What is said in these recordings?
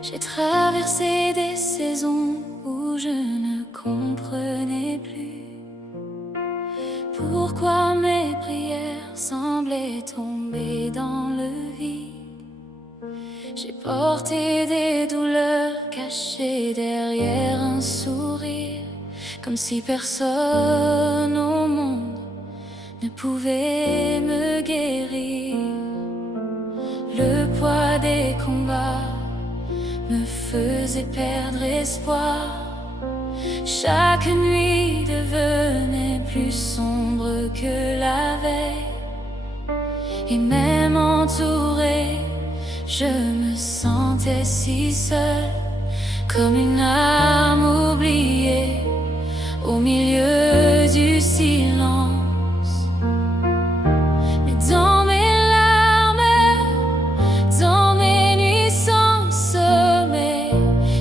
J'ai traversé des saisons où je ne comprenais plus pourquoi mes prières semblaient tomber dans le vide. J'ai porté des douleurs cachées derrière un sourire, comme si personne au monde ne pouvait me guérir. Le poids des combats me faisait perdre espoir. Chaque nuit devenait plus sombre que la veille, et même entourée, je me sentais si seule, comme une âme oubliée au milieu du silence. Mais dans mes larmes, dans mes nuits sans sommeil,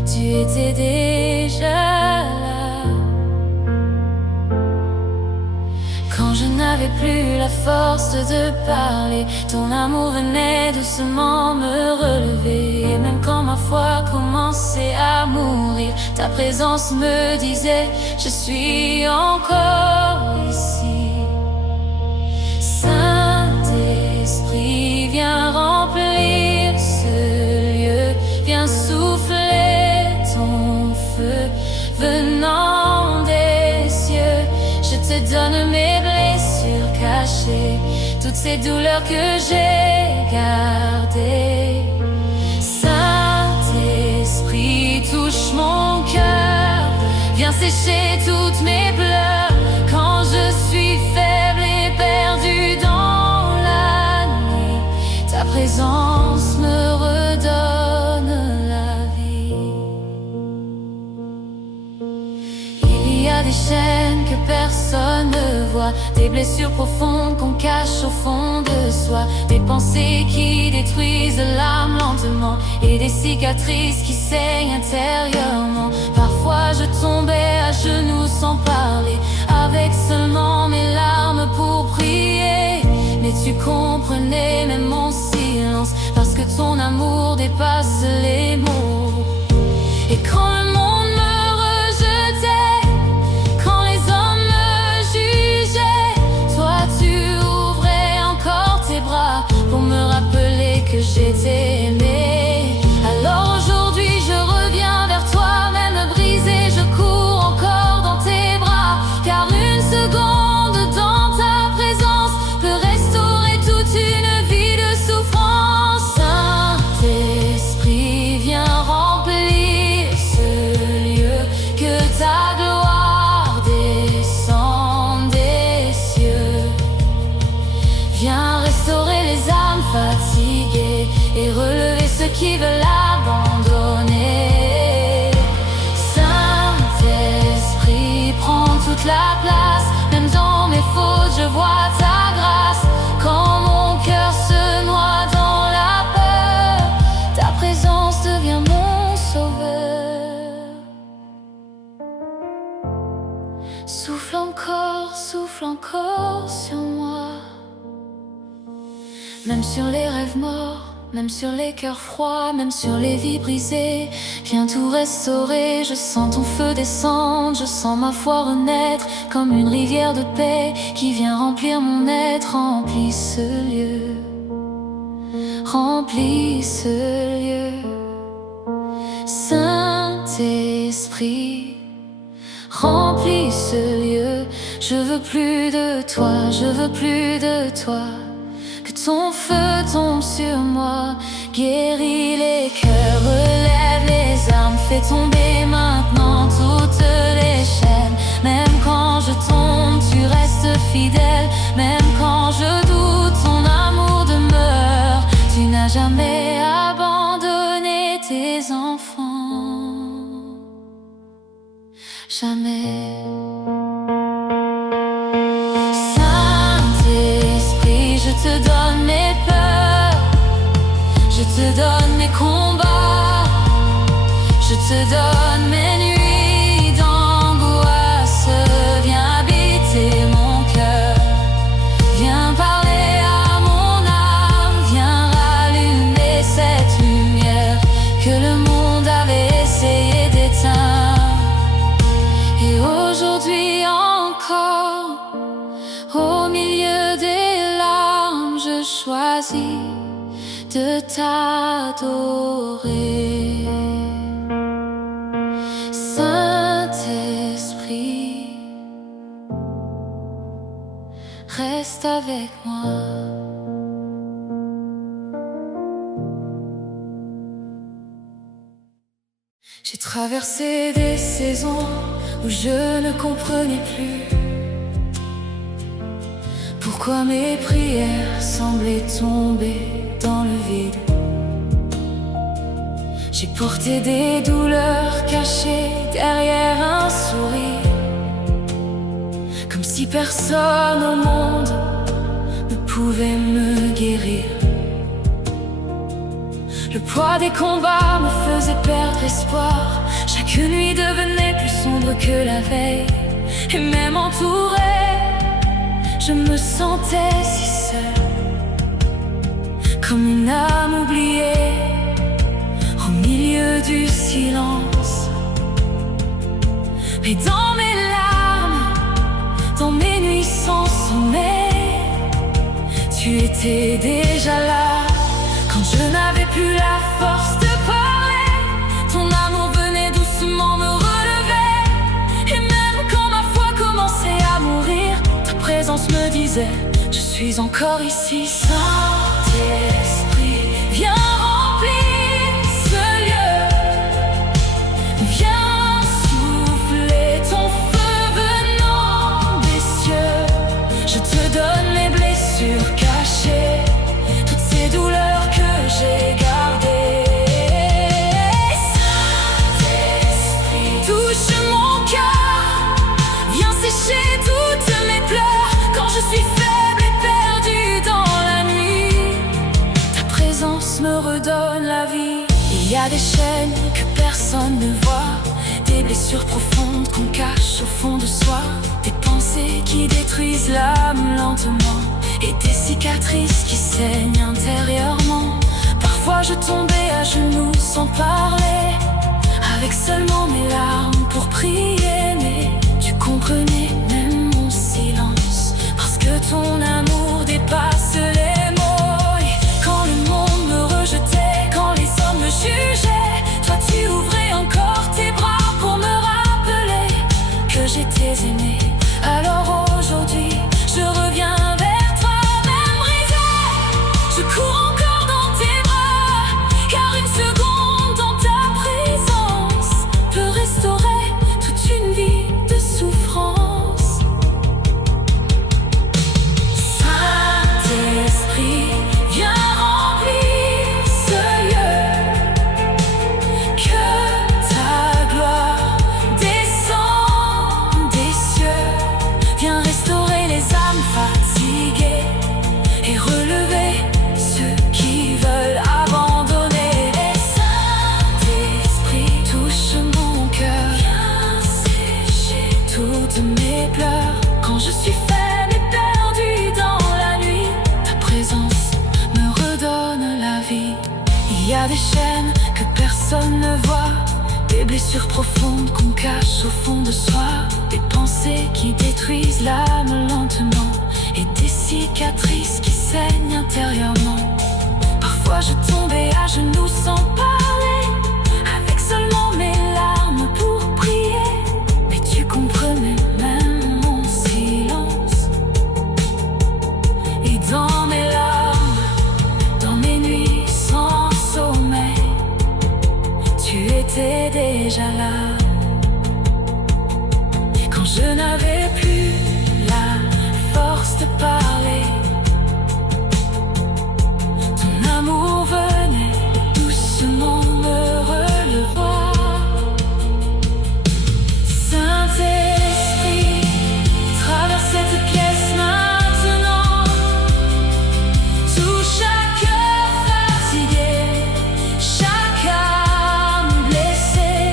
tu étais déjà là. Quand je n'avais plus la force de parler, ton amour venait doucement me relever. Et même quand ma foi commençait à mourir, ta présence me disait: je suis encore ici. Saint-Esprit, viens remplir ce lieu, viens souffler ton feu venant des cieux. Je te donne mes blessures cachées, toutes ces douleurs que j'ai gardées. Saint-Esprit, touche mon cœur, viens sécher toutes mes pleurs. Quand je suis faible et perdue dans la nuit, ta présence me redonne la vie. Il y a des chaînes que personne ne voit, des blessures profondes qu'on cache au fond de soi, des pensées qui détruisent l'âme lentement, et des cicatrices qui saignent intérieurement. Parfois je tombais à genoux sans parler, avec seulement mes larmes pour prier. Mais tu comprenais même mon silence, parce que ton amour dépasse les mots. Et quand le monde me rejetait, quand les hommes me jugeaient, toi tu ouvrais encore tes bras pour me rappeler que j'étais aimée. Alors aujourd'hui je reviens vers toi, même brisée, je cours encore dans tes bras, car une seconde dans ta présence peut restaurer toute une vie de souffrance. Saint-Esprit, viens remplir ce lieu, que ta gloire descende des cieux. Viens restaurer les âmes fatiguées et relever ceux qui veulent abandonner. Saint-Esprit, prends toute la place, même dans mes fautes je vois ta grâce. Quand mon cœur se noie dans la peur, ta présence devient mon sauveur. Souffle encore sur moi, même sur les rêves morts, même sur les cœurs froids, même sur les vies brisées. Viens tout restaurer, je sens ton feu descendre, je sens ma foi renaître, comme une rivière de paix qui vient remplir mon être. Remplis ce lieu, remplis ce lieu. Saint-Esprit, remplis ce lieu. Je veux plus de toi, je veux plus de toi. Que ton feu tombe sur moi, guéris les cœurs, relève les armes, fais tomber maintenant toutes les chaînes. Même quand je tombe, tu restes fidèle. Même quand je doute, ton amour demeure. Tu n'as jamais abandonné tes enfants, jamais. Je te donne mes peurs, je te donne mes combats, je te donne mes nuits d'angoisse. Viens habiter mon cœur, viens parler à mon âme, viens rallumer cette lumière que le monde vie de t'adorer. Saint-Esprit, reste avec moi. J'ai traversé des saisons où je ne comprenais plus pourquoi mes prières semblaient tomber dans le vide. J'ai porté des douleurs cachées derrière un sourire, comme si personne au monde ne pouvait me guérir. Le poids des combats me faisait perdre espoir. Chaque nuit devenait plus sombre que la veille. Et même entourée, je me sentais si seule, comme une âme oubliée au milieu du silence. Mais dans mes larmes, dans mes nuits sans sommeil, tu étais déjà là. Quand je n'avais plus la force de parler, ton amour venait doucement me relever. Et même quand ma foi commençait à mourir, ta présence me disait: je suis encore ici. Saint-Esprit, viens remplir ce lieu. Viens souffler ton feu venant des cieux. Je te donne mes blessures cachées, toutes ces douleurs que j'ai gardées. Saint-Esprit, touche mon cœur, viens sécher toutes mes pleurs. Quand je suis faible et perdue dans la nuit, ta présence me redonne la vie. Il y a des chaînes que personne ne voit, des blessures profondes qu'on cache au fond de soi, des pensées qui détruisent l'âme lentement, et des cicatrices qui saignent intérieurement. Parfois je tombais à genoux sans parler, avec seulement mes larmes pour prier. Mais tu comprenais même mon silence, parce que ton amour dépasse les mots. Et quand le monde me rejetait, quand les hommes me jugeaient, toi tu ouvrais encore tes bras pour me rappeler que j'étais aimée. Alors aujourd'hui je reviens vers toi, même brisée. Je cours encore dans tes bras, car une seconde dans ta présence peut restaurer toute une vie de souffrance. Saint-Esprit, viens remplir ce lieu. Que ta gloire descende des cieux. Viens restaurer les âmes fatiguées et relever ceux qui veulent abandonner. Saint-Esprit, touche mon cœur, viens sécher toutes mes pleurs. Quand je suis faible et perdue dans la nuit, ta présence me redonne la vie. Il y a des chaînes que personne ne voit, des blessures profondes qu'on cache au fond de soi, des pensées qui détruisent l'âme lentement, et des cicatrices qui saignent intérieurement. Parfois je tombais à genoux sans parler, avec seulement mes larmes pour prier. Mais tu comprenais même mon silence. Et dans mes larmes, dans mes nuits sans sommeil, tu étais déjà là. Quand je n'avais plus la force de parler, ton amour venait doucement me relever. Saint-Esprit, traverse cette pièce maintenant. Touche chaque cœur fatigué, chaque âme blessée.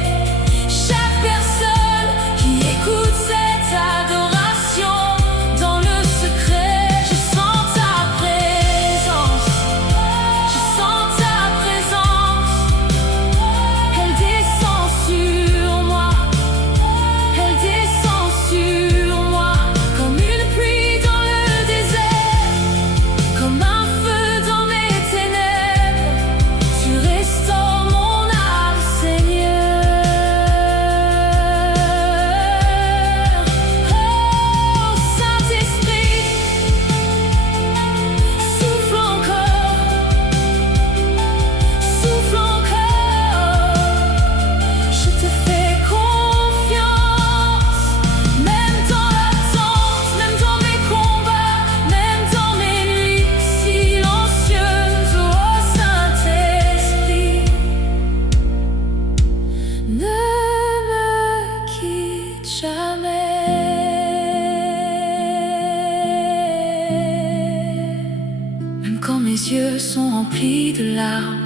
de larmes.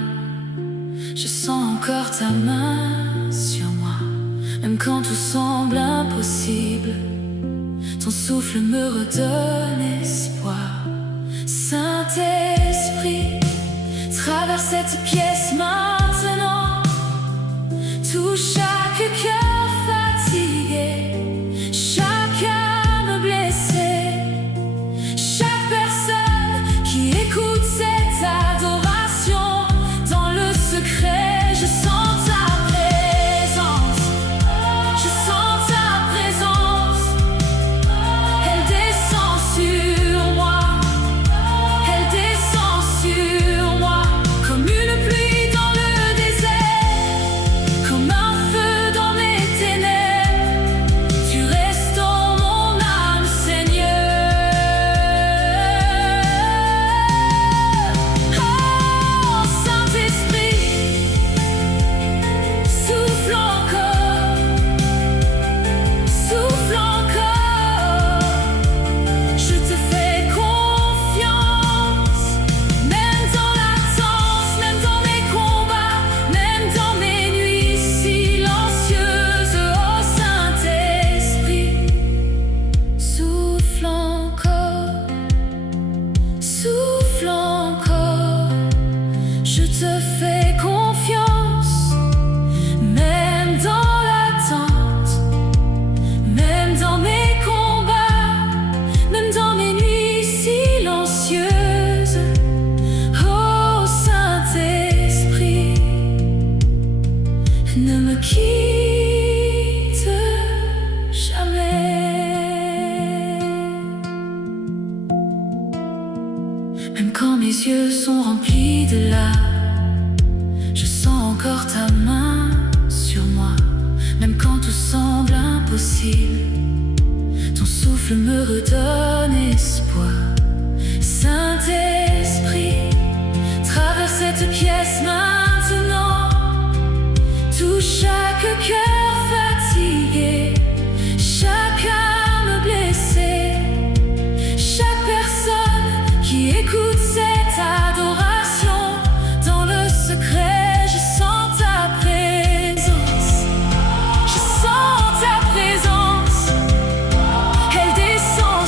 Je sens encore ta main sur moi, même quand tout semble impossible. Ton souffle me redonne espoir. Saint-Esprit, traverse cette pièce maintenant. Touche chaque cœur fatigué, chaque âme blessée, chaque personne qui écoute cette adoration. Dans le secret, je sens ta présence. Je sens ta présence. Elle descend sur moi. Elle descend sur moi comme une pluie dans le désert, comme un feu dans mes ténèbres. Tu restaures mon âme, Seigneur. Oh, Saint-Esprit, souffle encore, souffle encore. Je te fais confiance, même dans l'attente, même dans mes combats, même dans mes nuits silencieuses. Oh Saint-Esprit, souffle encore, souffle encore. Je te fais confiance, même dans l'attente, même dans mes combats, même dans mes nuits silencieuses. Oh Saint-Esprit, ne me quitte jamais. Même quand mes yeux sont remplis de larmes, je sens encore ta main sur moi. Même quand tout semble impossible, ton souffle me redonne espoir. Saint-Esprit, traverse cette pièce maintenant. Touche chaque cœur fatigué, chaque âme blessée, chaque personne qui écoute cette adoration. Dans le secret, je sens ta présence. Je sens ta présence. Elle descend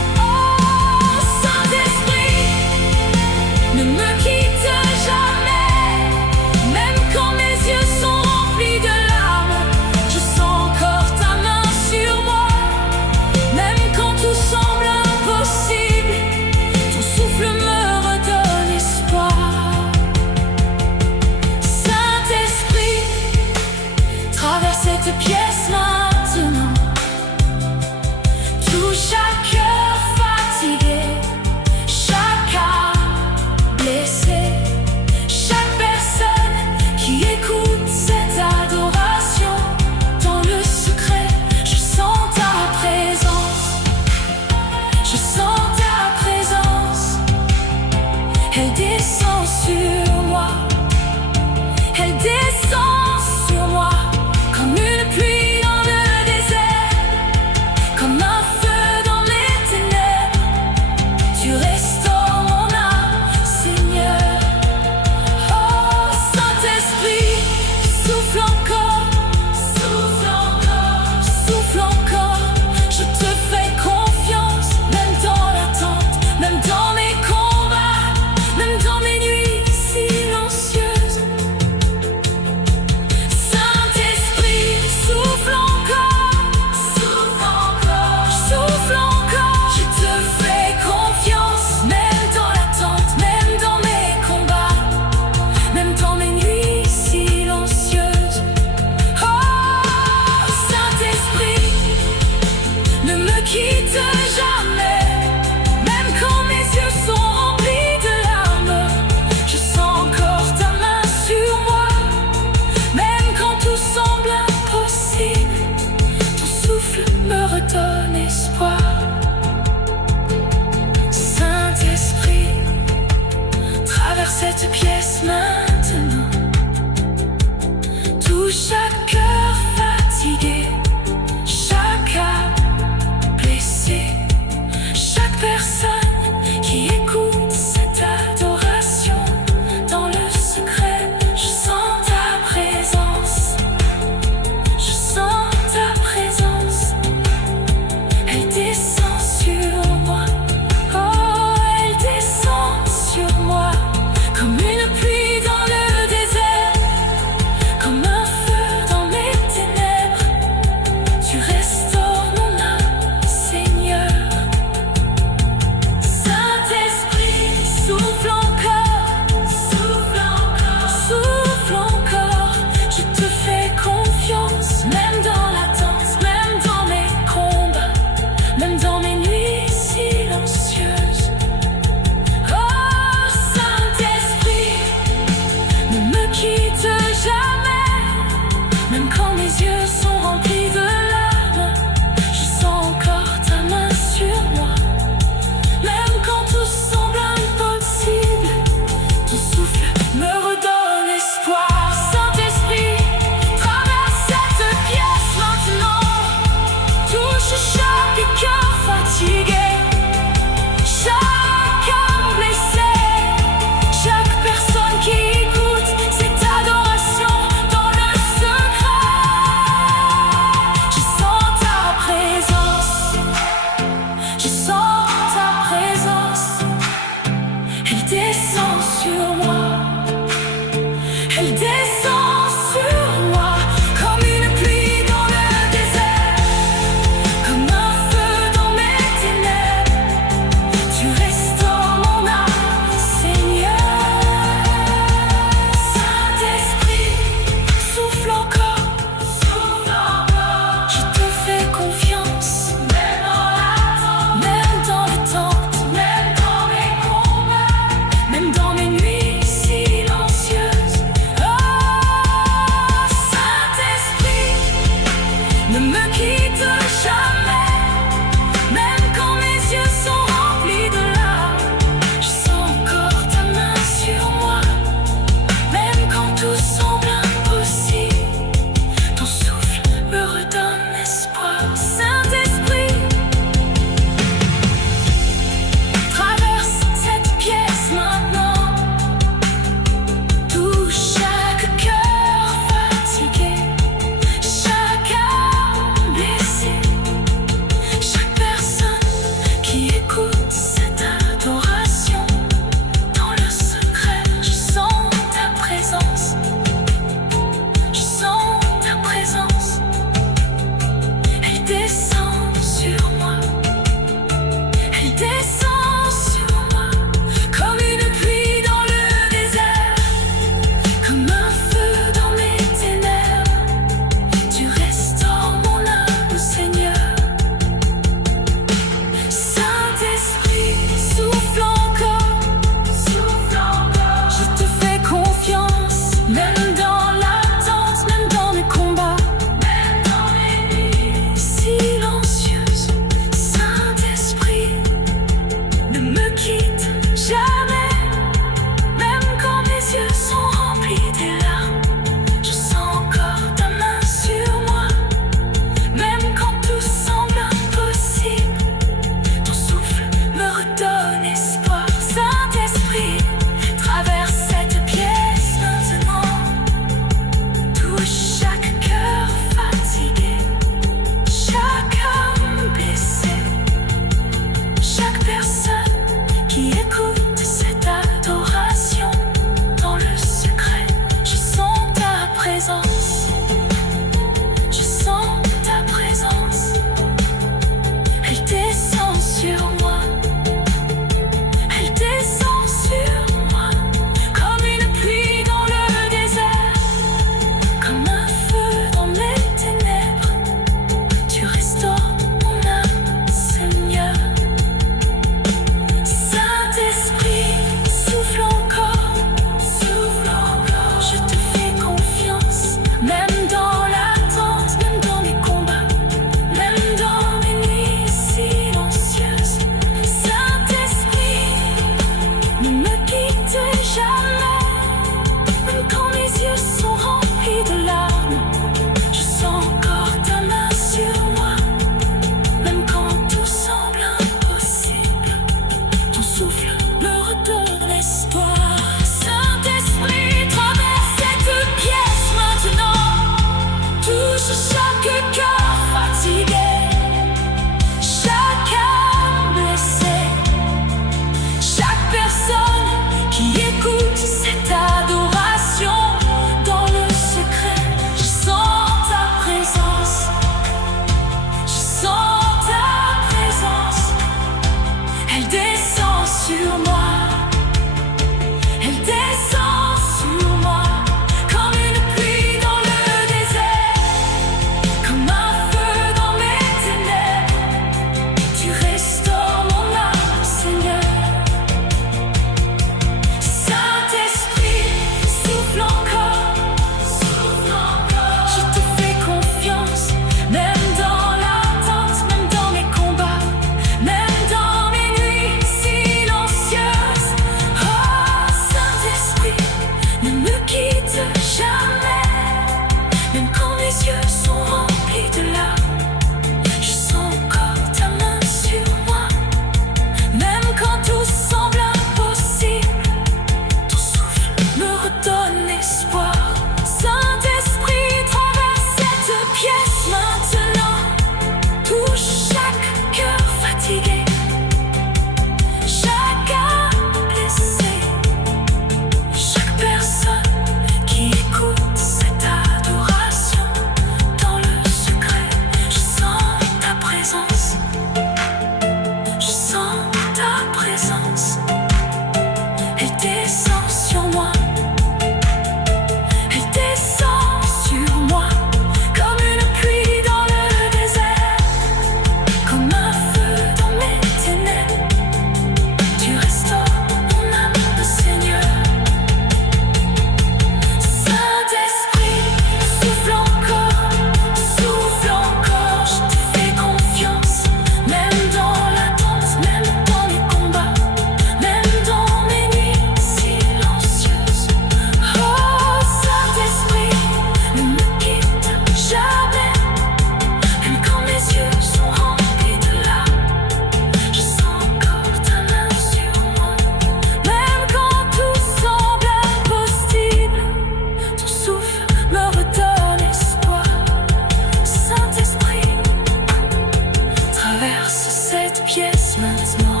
maintenant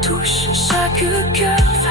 touche chaque cœur